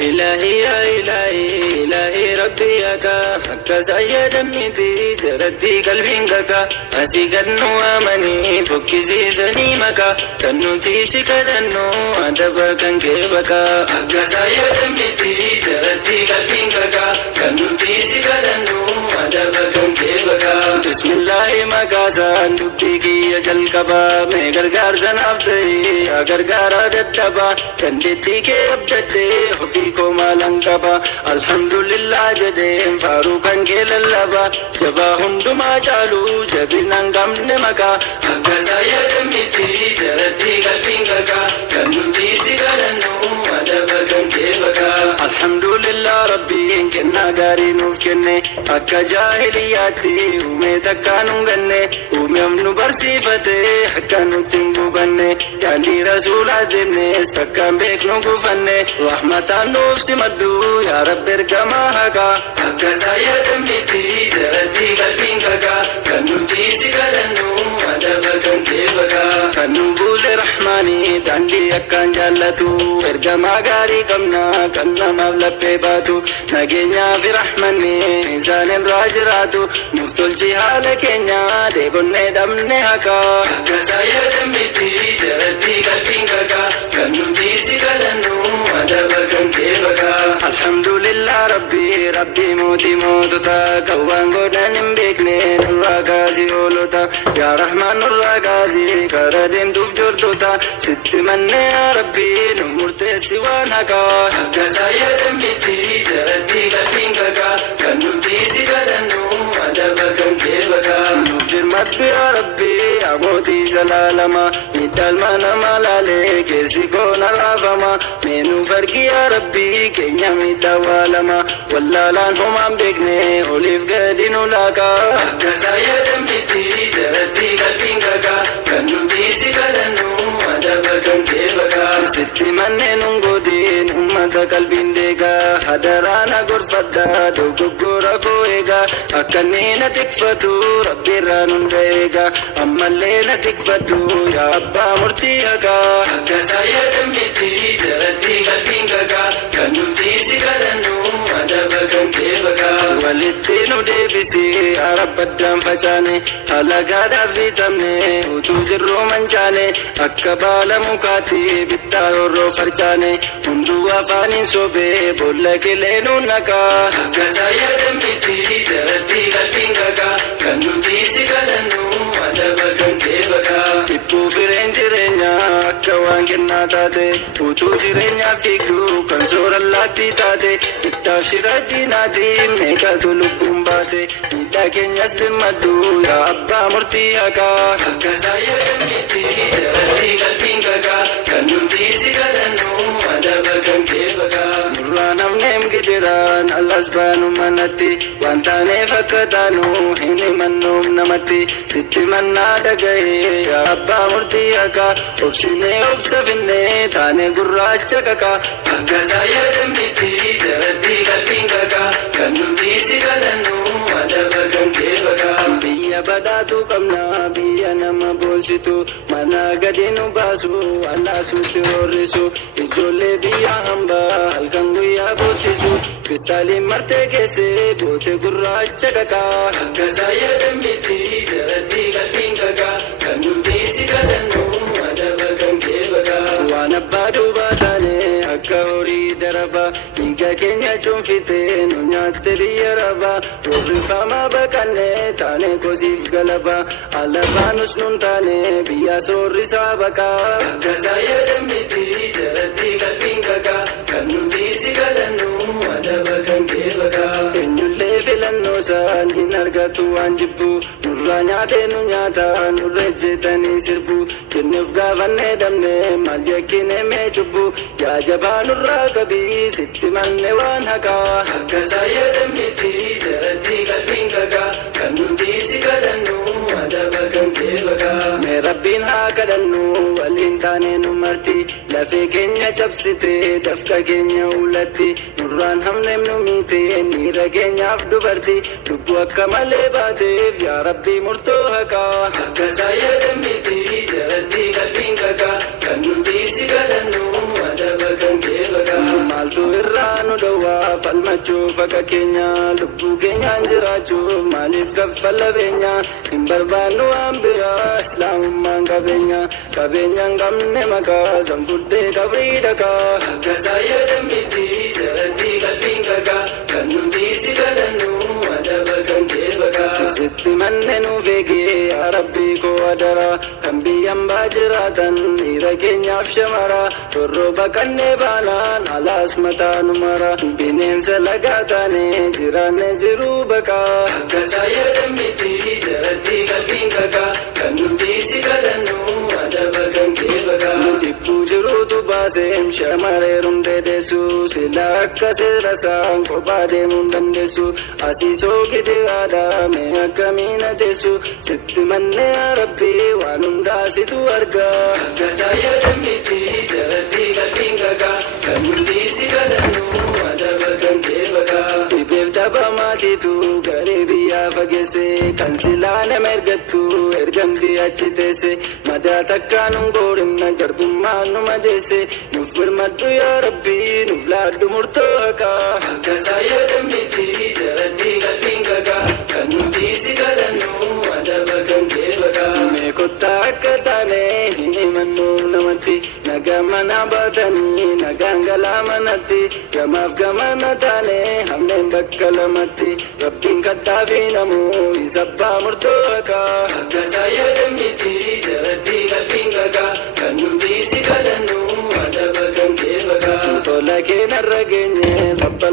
إلهي يا إلهي إلهي ربي يكا حكا سيدا ميتي جردي قلبي كاكا أسيقنو آمني فكسي سنيمكا كنو تيسي كدنو أدبا كان كيبكا حكا سيدا ميتي جردي قلبي كاكا كنو تيسي كدنو أدبا كان كيبكا بسم الله مكاسا دبيكي يجل كبا ميغرغار زنافتي أغرغار ددبا كندتي كي أبدتي حبيكو مالنكبا الحمد لله جدين فاروقا كي للبا جبا هندما چالو جبنان غمن مكا أغزا يدمتي جردي قلبين كاكا كنوتي سيغرنو أدبا كن كيبكا الحمد لله ربي كنا غاري نوف كني أكا جاهلياتي ومي تكانو غني ومي أمنو برسيفتي حكا نتنبو بني جالي رسول عدني استكام بيكنو قفني رحمة النفس مدو يا رب اركما هكا أكا سايا ميتي جردي قلبين كاكا كنوتي سيغرنو أدبا كن كيبكا كنو بوز رحماني داندي أكان جالتو اركما غاري كمنا كنا مبلبي باتو نجينا في رحمني إنسان راجراتو مفتول جهال كينيا ديبوني دمني هكا أكا سايا ميتي جردي قلبين كاكا كنوتي سيغرنو أدبا كن كيبكا الحمد لله ربي موتي موتتا كوان غودان بيكني نراغازي أولوتا يا رحمن نراغازي كردين دوف جورتوتا ست من يا ربي نمرت سوان هكا هكا سايا ميتي جردي قلبين كاكا كنوتي سيغرنو أدبا كن كيبكا نفجر مدبي يا ربي أموتي زلالما ندال مانا مالالي كيسي كون العظما مينو فرقي يا ربي كينيا ميدوالما والله لان هم عم بيكني أوليف قادين ولاكا أكا سايا دمتي جردي قلبين كاكا كنوتي سيغرنو أدبا كن كيبكا ستي منين نقودين أمتا قلبين ديكا حدرانا غرفتا دوكوكورا كويكا أكا نينا تكفتو ربي رانون ديكا أما الليلة تكفتو يا أبا مرتيكا أكا سايا دمتي جردي قلبين كاكا كنوتي سيغرنو أدبا كن كيبكا ولتينو ديبسي عرب الدم فجاني هلقا دافي تمني وتوجرو منجاني أكا بالا مكاتي بالتاورو فرجاني هندو وفانين صوبي بولك لينو نكا أكا سايا دمتي جردي قلبين كاكا كنوتي سيغرنو أدبا كن كيبكا إبو فرين جرينيا أكا وانكنا تاتي وتو جرينيا فيكو كنسور اللاتي تاتي إتاف شراتي ناتي ميكا تلقم باتي نيدا كينياس دمدو يا أبا مرتي هكا أكا سايا دمتي جردي قلبين كاكا كنوتي سيغرنو أدبا كن كيبكا نرانا منيم قدران الأسبانو منتي وانتاني فكتانو هيني منوم نمتي ستي منا دقاي يا أبا مرتي هكا أبسيني أبسفيني تاني قراجة كاكا أكا سايا دمتي جردي قلبين كاكا كنوتي سيغرنو أدبا كن كيبكا بيا بداتو كمنا بيا نما بولشتو منا قدينو باسو الله سوتي ورسو إجولي بيا همبا هلكنغو يا بوشيسو كستالي مرتي كيسي بوتي قراجة كاكا أكا سايا دمتي جردي قلبين كاكا كنوتي سيغرنو أدبا كن كيبكا وانا بادو باتاني أكا هوري دربا نيكا كينيا چونفيتي نونيات بيا ربا روحي فاما بكاني تاني كوزيف غلبا ألبانوس نون تاني بيا سوري سابكا أكا سايا دمتي جردي قلبين كاكا كنوتي سيغرنو أدبا كن كيبكا إنو اللي فلنو سان إن أرغتو أنجبو نورا نياتي نونياتا نورجتاني سربو جنف غافني دمني مال يكيني ميجبو يا جبان الراقبي ستي من وان هكا أكا سايا دمتي جردي قلبين كاكا كنوتي سيغرنو أدبا كن كيبكا مي ربين هاكا دنو والين تاني نمرتي لفي كينيا چبسيتي دفكا كينيا ولتي نوران همنم نميتي نيرا كينيا فدبرتي دبو أكا مالي باتي يا ربي مرتو هكا أكا سايا دمتي جردي قلبين كاكا كنوتي سيغرنو أدبا كن كيبكا مالتو إرا nu dhowwaa falmachuuf akka keenya lubbuu keenyaan jiraachuuf maaliif kaffalla beenya hin barbaannu waan biraa islaamummaan qabeenyaan qabne maqaa sanfuddee qabrii dhagaa akka saayyaa miti jalatti qalbiin kakaa kan nuti si kadhannu adaba kan kee bakaa sitti manne nuuf eegee yaa rabbii koo adara kan biyyan baa jiraatan dhiira keenyaaf shamara torroo baqannee baanaan alaas mataa nu mara bineensa lagaa taane jiraanne jiruu bakaa akka saayyaa miti jalatti qalbiin kakaa kan nuti si kadhannu adaba kan kee bakaa dhibbuu jiruutu baaseem shamareerum deedeessu sila akka seerasaan kophaa deemuun dandeessu asii sookite haadhaame akkamiin ateessu sitti manne yaa rabbii waan hundaa situ argaa akka saayyaa miti jalatti qalbiin kakaa kan nuti si kadhannu adaba kan kee bakaa dhibeef daba maatiitu garee biyyaa fageesse kan silaa nama ergattu ergamti achi teesse madaa takkaan hungoorinna garbummaan nu madeesse nuuf birmadhu yaa rabbii nuuf laaddu murtoo hakaa akka saayyaa miti jalatti qalbiin kakaa kan nuti si kadhannu adaba kan kee bakaa meekottaa akka taane hin himannu namatti nagaa mana baatanii nagaan galaa manatti gamaaf gamana taane hamneen bakka lamatti rabbiin kadhaa fi namuu isa abbaa murtoo hakaa akka saayyaa miti jalatti qalbiin kakaa kan nuti si kadhannu adaba kan kee bakaa tola keenarra geenye rabbi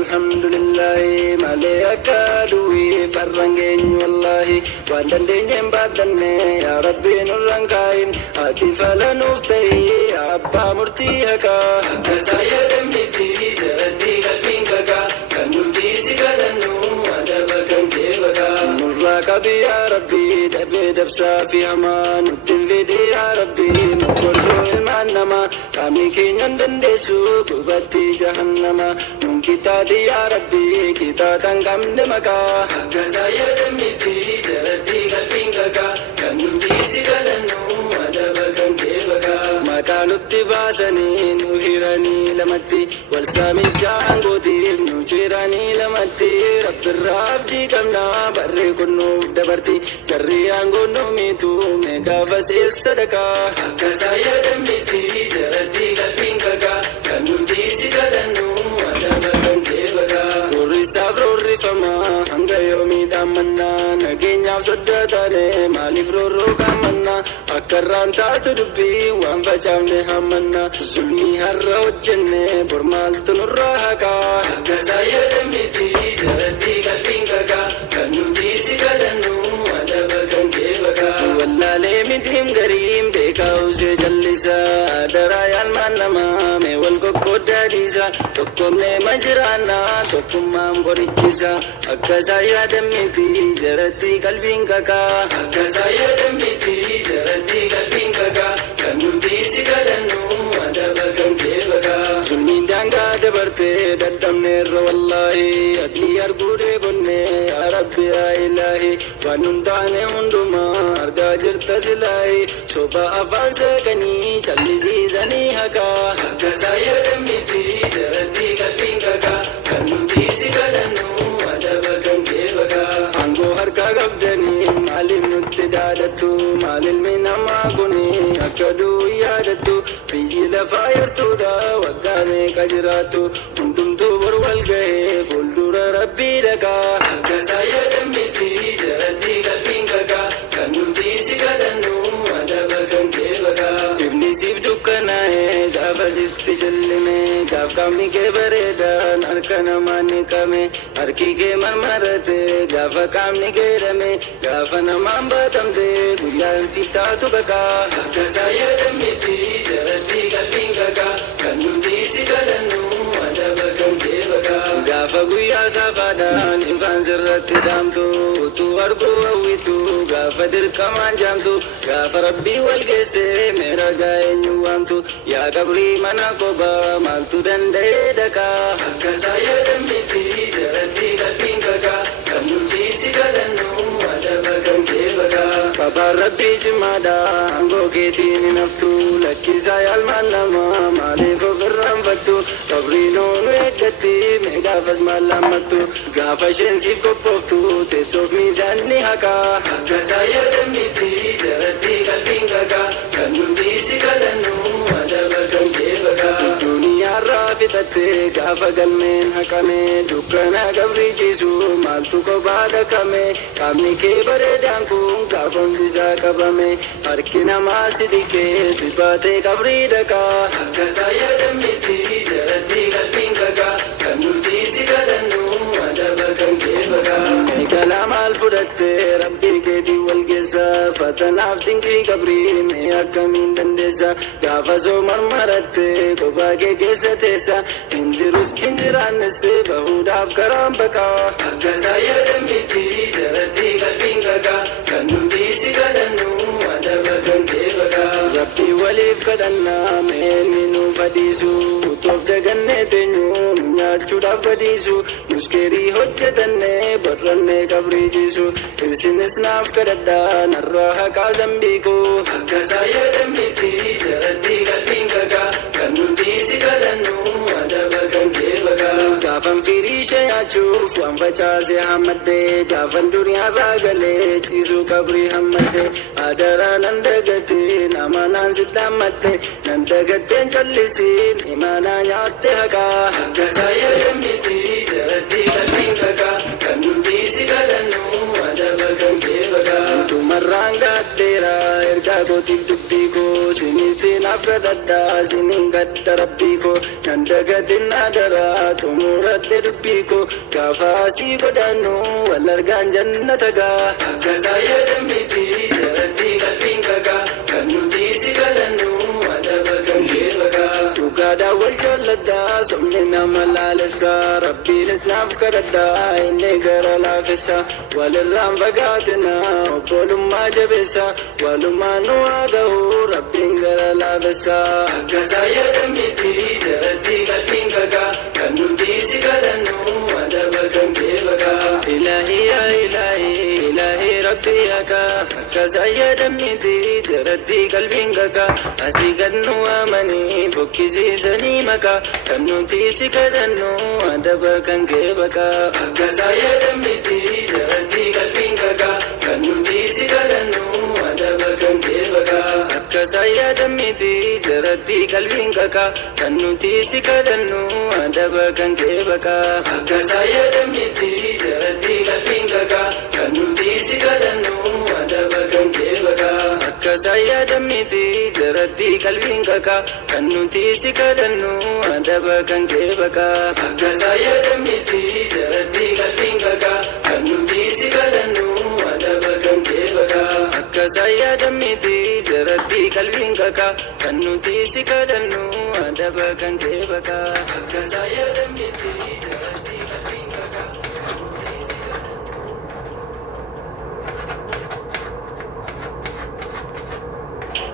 alhamdulillahi malee akka aduwwii farran geenyu wallaahi waan dandeenyeen baadhanne yaa rabbii nurraan kaayin ati falanuuf ta'ii yaa abbaa murtii hakaa akka saayyaa miti jalatti qalbiin kakaa kan nuti si kadhannu adaba kan kee bakaa nurraa qabi yaa rabbii dhabee dabsaa fi hamaa nutti fidi yaa rabbii mokkortoo ilmaan namaa qaamni keenyan dandeessu gubatti jahannama nun kitaati yaa rabbii kitaatan qabne maqaa akka saayyaa miti jalatti qalbiin kakaa kan nuti si kadhannu adaba kan kee bakaa maqaa nutti baasanii nu hiranii lamatti wal saamichaa angootiif nu ciranii lamatti rabbirraa abdii qabnaa barree kunnuuf dabarti jarri aangoon nuumitu meegaafa seessa dhagaa akka saayyaa miti jalatti qalbiin kakaa kan nuti si kadhannu adaba kan kee bakaa roorrisaaf roorrifamaa hanga yoomiidhaan mannaa nageenyaaf sodaataane maaliif roorroo qaamannaa akka irraan taatu dubbii waan facaafne hammannaa zulmii har'a hojjenne bormaaltu nurraa haqaa akka saayyaa miti jalatti qalbiin kakaa kan nuti si kadhannu adaba kan kee bakaa wallaalee mitiim gariim beekaa usee jallisa adaraa yaalmaan namaa mee wal qoqqooddaa dhiisa tokkomnee ma jiraannaa tokkummaan qorichisa akka saayyaa miti jalatti qalbiin kakaa akka saayyaa miti jalatti qalbiin kakaa kan nuti si kadhannu adaba kan kee bakaa zulmiin daangaa dabartee dadhabneerra wallaahi adii arguu deebonnee yaa rabbi yaa ilaahi waan nun taane hundumaa argaa jirta silaahi soba afaan seekanii callisiisanii hakaa akka saayyaa miti jalatti qalbiin kakaa kan nuti si kadhannu adaba kan kee bakaa aangoo harkaa qabdanii maaliif nutti daadattu maal ilmi namaa kuni akka du'u yaadattu biyyi lafaa yartuudha waggaa meeqa jiraattu hundumtuu bor wal ga'ee fuuldura rabbii dhaqaa akka saayyaa miti jalatti qalbiin kakaa kan nuti si kadhannu adaba kan kee bakaa ifni siif dukkanaa'ee gaafa sitti jallime gaaf qaamni kee bareedaan harka namaa ni qame harki kee marmarate gaafa qaamni kee hidhame gaafa namaan baatamte guyyaan siif taatu bakaa akka saayyaa miti jalatti qalbiin kakaa kan nuti si kadhannu adaba kan kee bakaa gaafa guyyaa saafaadhaan ifaan sirratti dhaamtu utuu arguu hawwitu gaafa dirqamaan jaamtu gaafa rabbii wal geessee meera gaa'eenyu waamtu yaa qabrii mana kophaa maaltu danda'ee dhaqaa akka saayyaa miti jalatti qalbiin kakaa kan nuti si kadhannu adaba kan kee bakaa Abaan rabbii cimaadha aangoo keetiin hin haftu lakkisaa yaalmaan namaa maaliif ofirraanfattu qabriin nu eeggatti mee gaafas maal laammattu gaafa isheen siif qophooftu teessoof miizaanni haqaa akka saayyadan miti jaratti qalbiin qaqa kan nuti si kadhannu adaba kan kee baqa duniyaarraa fixatte gaafa galmeen haqame dukkana qabrii ciisu maaltu kophaa dhaqame qaamni kee bareedaan kun gaafa hundisaa qabame harki namaa si dhiqee si baatee qabrii dhaqaa akka saayyadan miti jaratti qalbiin qaqa kan nuti si kadhannu adaba kan kee baqa eegalaa maal fudhatte rabbii keetiin wal geessa fatanaaf cinqii qabrii mee akkamiin dandeessa gaafa soo marmaratte kophaa kee keessa teessa hin jirus hin jiraannes bahuudhaaf karaan baqaa akka saayyadan miti jaratti qalbiin qaqa kan nuti si kadhannu adaba kan kee baqa rabbii waliif kadhannaa meenni nu fadhiisu utoof jagannee teenyu nu nyaachuudhaaf fadhiisu muskeerii hojjetannee barrannee qabrii ciisu isinis naaf kadhadhaa narraa haqaa zambiiku akka saayyadan miti jaratti qalbiin qaqa kan nuti si kadhannu adaba kan kee baqa gaafan firii ishee nyaachuuf waan facaase hammadde gaafan duriyaarraa galee ciisuu qabrii hammadde adaraa nan dagatte nama naan sitti hammadde nan dagatteen callisiin imaanaa nyaatte haqaa akka saayyadan miti jaratti qalbiin qaqa kan nuti si kadhannu adaba kan kee baqa tumarraan gaaddeera ergaa kootiif dubbii koo sinii sinaaf kadhadhaa siniin gadda rabbii koo nan dagatin adaraa xumuradhe dubbii koo gaafa asii godaannu wal argaan jannata gaa akka saayyadan miti jaratti qalbiin qaqa kan nuti si kadhannu adaba kan kee baqa dhugaadhaan wal jaalladhaa somni nama laalessa rabbiinis naaf kadhadhaa inni gara laafessa walirraan fagaatina obbolummaa jabeessa walumaan nu haa gahu rabbiin gara laafessa akka saayyadan miti jaratti qalbiin qaqa kan nuti si kadhannu adaba kan kee baqa ilaahi yaa ilaahi ilaahi rabbii haqaa akka saayyadan miti jaratti qalbiin qaqa asii gad nu waamanii fokkisiisanii maqaa kan nuti si kadhannu adaba kan kee baqa akka saayyadan miti jaratti qalbiin qaqa kan nuti si kadhannu adaba kan kee baqa akka saayyadan miti jaratti qalbiin qaqa kan nuti si kadhannu adaba kan kee baqa akka saayyadan miti jaratti qalbiin qaqa kan nuti si kadhannu adaba kan kee baqa akka saayyadan miti jaratti qalbiin qaqa kan nuti si kadhannu adaba kan kee baqa akka saayyadan miti jaratti qalbiin qaqa kan nuti si kadhannu adaba kan kee baqa akka saayyadan miti jaratti qalbiin qaqa kan nuti si kadhannu adaba kan kee baqa akka saayyadan miti jaratti qalbiin qaqa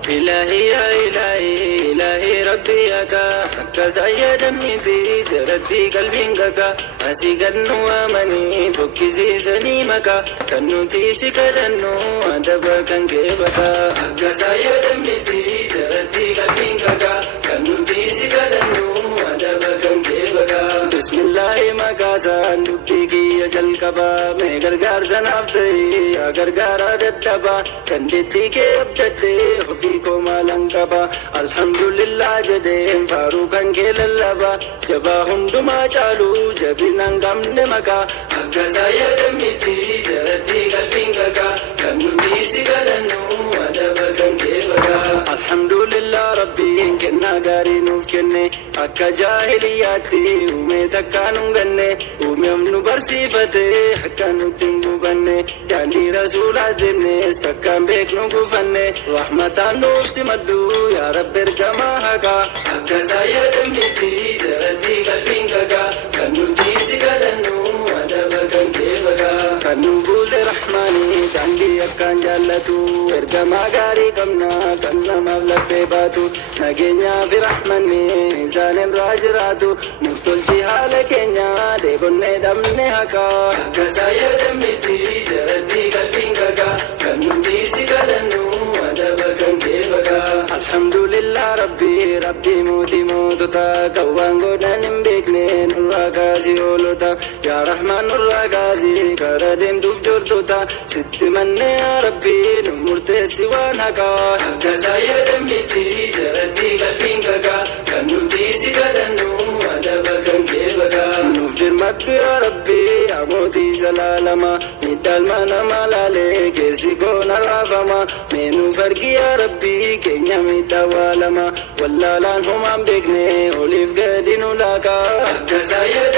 إلهي يا إلهي إلهي ربي أكا أكا سيدا ميتي جردي قلبي كاكا أسيقا نوامني فكزي سنيمكا كنوتي سكدنو أدبا كان كيبكا أكا سيدا ميتي جردي قلبي كاكا كنوتي سكدنو أدبا كان كيبكا بسم الله مكاسا نبيكي يجل كبا ميغرغار سنافتي يا غرغارا ددبا كندتي كيبدتي حبيكو مالنكبا الحمد لله جدين فاروقا كيللبا جبا هندما چالو جبنا غمن مكا أكا سيدا ميتي جردي قلبي كاكا كنوتي سكدنو أدبا كان كيبكا الحمد لله ربي كنا غاري نوف كني أكا جاهلياتي ومي تكانو غني ومي أمنو برسيفتي حكا نتنقو غني جاندي رسولا دمني استكام بيك نوكو فني رحمة نوف سمدو يا رب اركما حقا أكا سيدا ميتي جردي قلبي كاكا كنوتي سكدنو أدبا كان كيبكا كنو بوز رحماني جاندي أكان جالتو اركما غاري كمنا كنا مبلغ باتو نجينا في رحمني إنسان راجراتو مفتلتي حال كينيا ديبوني دمني حقا أكا سيدا ميتي جردي قلبي كاكا كنوتي سكدنو kadhannu adaba kan kee baka. Alhamdulillah rabbi mooti mootota kan waan godhan hin beekne nurraa kaasii oolota. Yaa Rahmaan nurraa kaasii karaa deemtuuf jortota. Sitti manne yaa rabbi nu murteessi waan haqaa. Akka saayyadan miti jaratti qalbiin kakaa. Kan nuti si kadhannu adaba kan kee baka. Nuuf jirmadhu yaa rabbi yaa mootii zalaalama. Miidhaan nama laalee keessi koona raafama. Mee nuuf argi yaa rabbi keenya miidhaa lama. Wallaalaan homaan beekne oliif gadi nu laakaa. Akka saayyadan